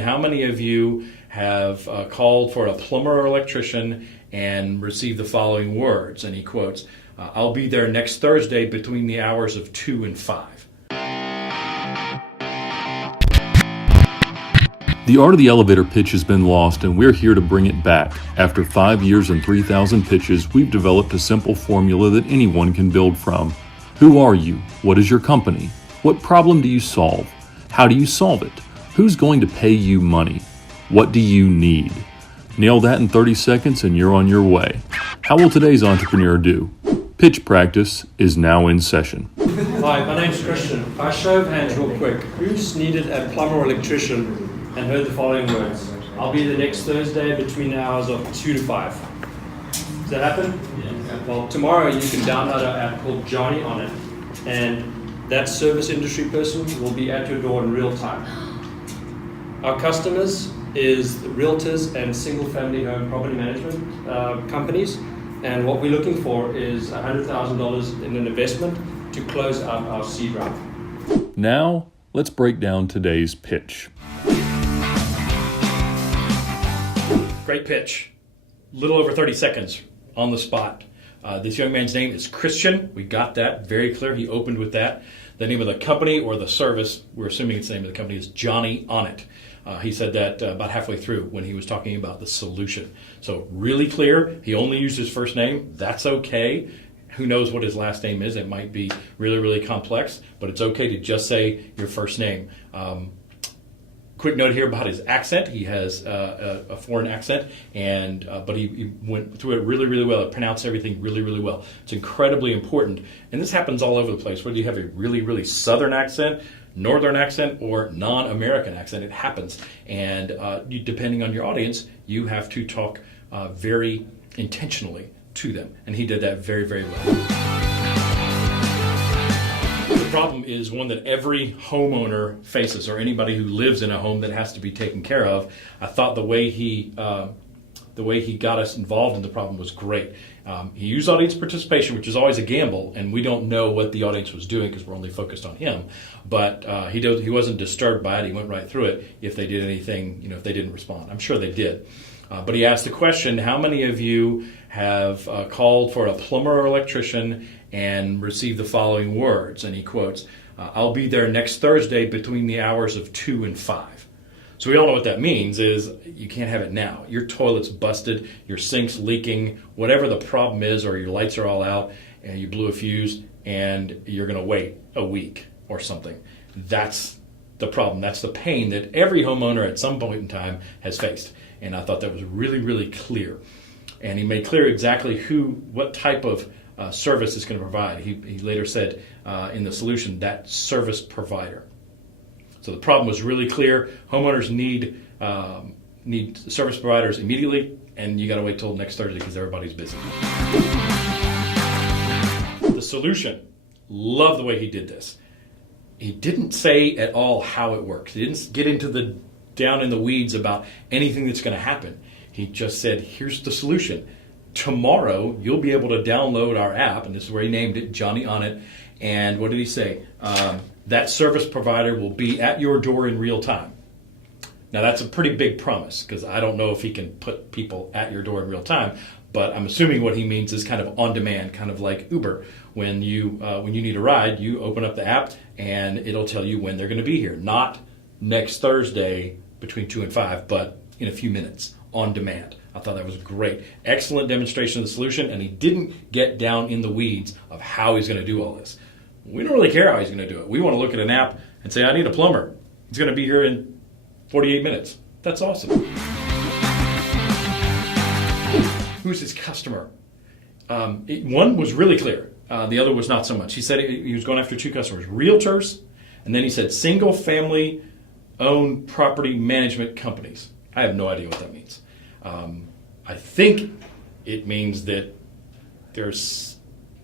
How many of you have called for a plumber or electrician and received the following words? And he quotes, I'll be there next Thursday between the hours of 2 and 5. The art of the elevator pitch has been lost, and we're here to bring it back. After 5 years and 3,000 pitches, we've developed a simple formula that anyone can build from. Who are you? What is your company? What problem do you solve? How do you solve it? Who's going to pay you money? What do you need? Nail that in 30 seconds and you're on your way. How will today's entrepreneur do? Pitch practice is now in session. Hi, my name's Christian. By show of hands real quick, who's needed a plumber or electrician and heard the following words? I'll be there next Thursday between the hours of 2 to 5. Does that happen? Yeah. Well, tomorrow you can download our app called Johnny on it, and that service industry person will be at your door in real time. Our customers is realtors and single-family home property management companies, and what we're looking for is $100,000 in an investment to close out our seed round. Now, let's break down today's pitch. Great pitch. Little over 30 seconds on the spot. This young man's name is Christian. We got that very clear. He opened with that. The name of the company or the service, we're assuming it's the name of the company, is Johnny on it. He said that about halfway through when he was talking about the solution. So really clear. He only used his first name. That's okay. Who knows what his last name is? It might be really, really complex, but it's okay to just say your first name. Quick note here about his accent. He has a foreign accent, and but he went through it really, really well. He pronounced everything really, really well. It's incredibly important, and this happens all over the place. Whether you have a really, really southern accent, northern accent, or non-American accent, it happens. And depending on your audience, you have to talk very intentionally to them, and he did that very, very well. The problem is one that every homeowner faces, or anybody who lives in a home that has to be taken care of. I thought the way he got us involved in the problem was great. He used audience participation, which is always a gamble, and we don't know what the audience was doing because we're only focused on him. But he wasn't disturbed by it. He went right through it. If they did anything, if they didn't respond, I'm sure they did. But he asked the question: how many of you have called for a plumber or electrician and received the following words? And he quotes, I'll be there next Thursday between the hours of 2 and 5. So we all know what that means is you can't have it now. Your toilet's busted, your sink's leaking, whatever the problem is, or your lights are all out and you blew a fuse and you're going to wait a week or something. That's the problem. That's the pain that every homeowner at some point in time has faced. And I thought that was really, really clear. And he made clear exactly what type of service is going to provide. He later said in the solution, that service provider. So the problem was really clear. Homeowners need service providers immediately, and you got to wait till next Thursday because everybody's busy. The solution, love the way he did this. He didn't say at all how it works. He didn't get into down in the weeds about anything that's going to happen. He just said, here's the solution. Tomorrow, you'll be able to download our app, and this is where he named it, Johnny on it. And what did he say? That service provider will be at your door in real time. Now, that's a pretty big promise, because I don't know if he can put people at your door in real time, but I'm assuming what he means is kind of on demand, kind of like Uber. When you need a ride, you open up the app, and it'll tell you when they're going to be here. Not next Thursday between 2 and 5, but in a few minutes, on demand. I thought that was great. Excellent demonstration of the solution, and he didn't get down in the weeds of how he's going to do all this. We don't really care how he's going to do it. We want to look at an app and say, I need a plumber. He's going to be here in 48 minutes. That's awesome. Who's his customer? One was really clear. The other was not so much. He said he was going after two customers, realtors, and then he said single-family owned property management companies. I have no idea what that means. I think it means that there's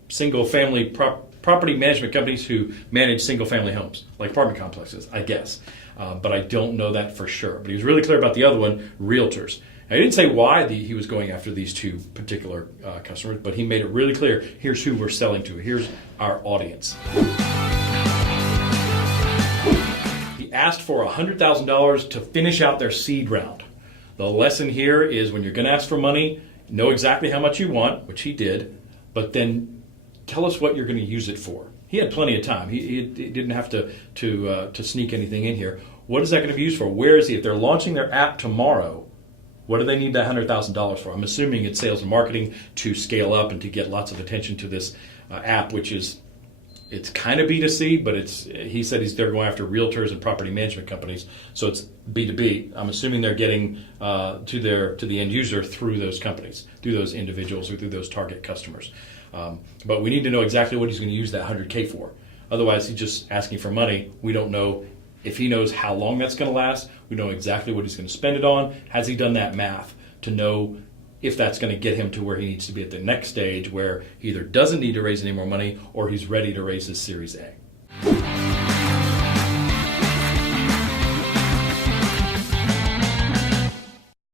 single-family property management companies who manage single-family homes, like apartment complexes, I guess. But I don't know that for sure. But he was really clear about the other one, realtors. Now, he didn't say why he was going after these two particular customers, but he made it really clear, here's who we're selling to. Here's our audience. He asked for $100,000 to finish out their seed round. The lesson here is when you're going to ask for money, know exactly how much you want, which he did, but then tell us what you're going to use it for. He had plenty of time. He didn't have to sneak anything in here. What is that going to be used for? Where is he? If they're launching their app tomorrow, what do they need that $100,000 for? I'm assuming it's sales and marketing to scale up and to get lots of attention to this app, which is, it's kind of B2C, but he said they're going after realtors and property management companies, so it's B2B. I'm assuming they're getting to the end user through those companies, through those individuals, or through those target customers. But we need to know exactly what he's going to use that $100K for. Otherwise, he's just asking for money. We don't know if he knows how long that's going to last. We know exactly what he's going to spend it on. Has he done that math to know if that's going to get him to where he needs to be at the next stage, where he either doesn't need to raise any more money or he's ready to raise his Series A?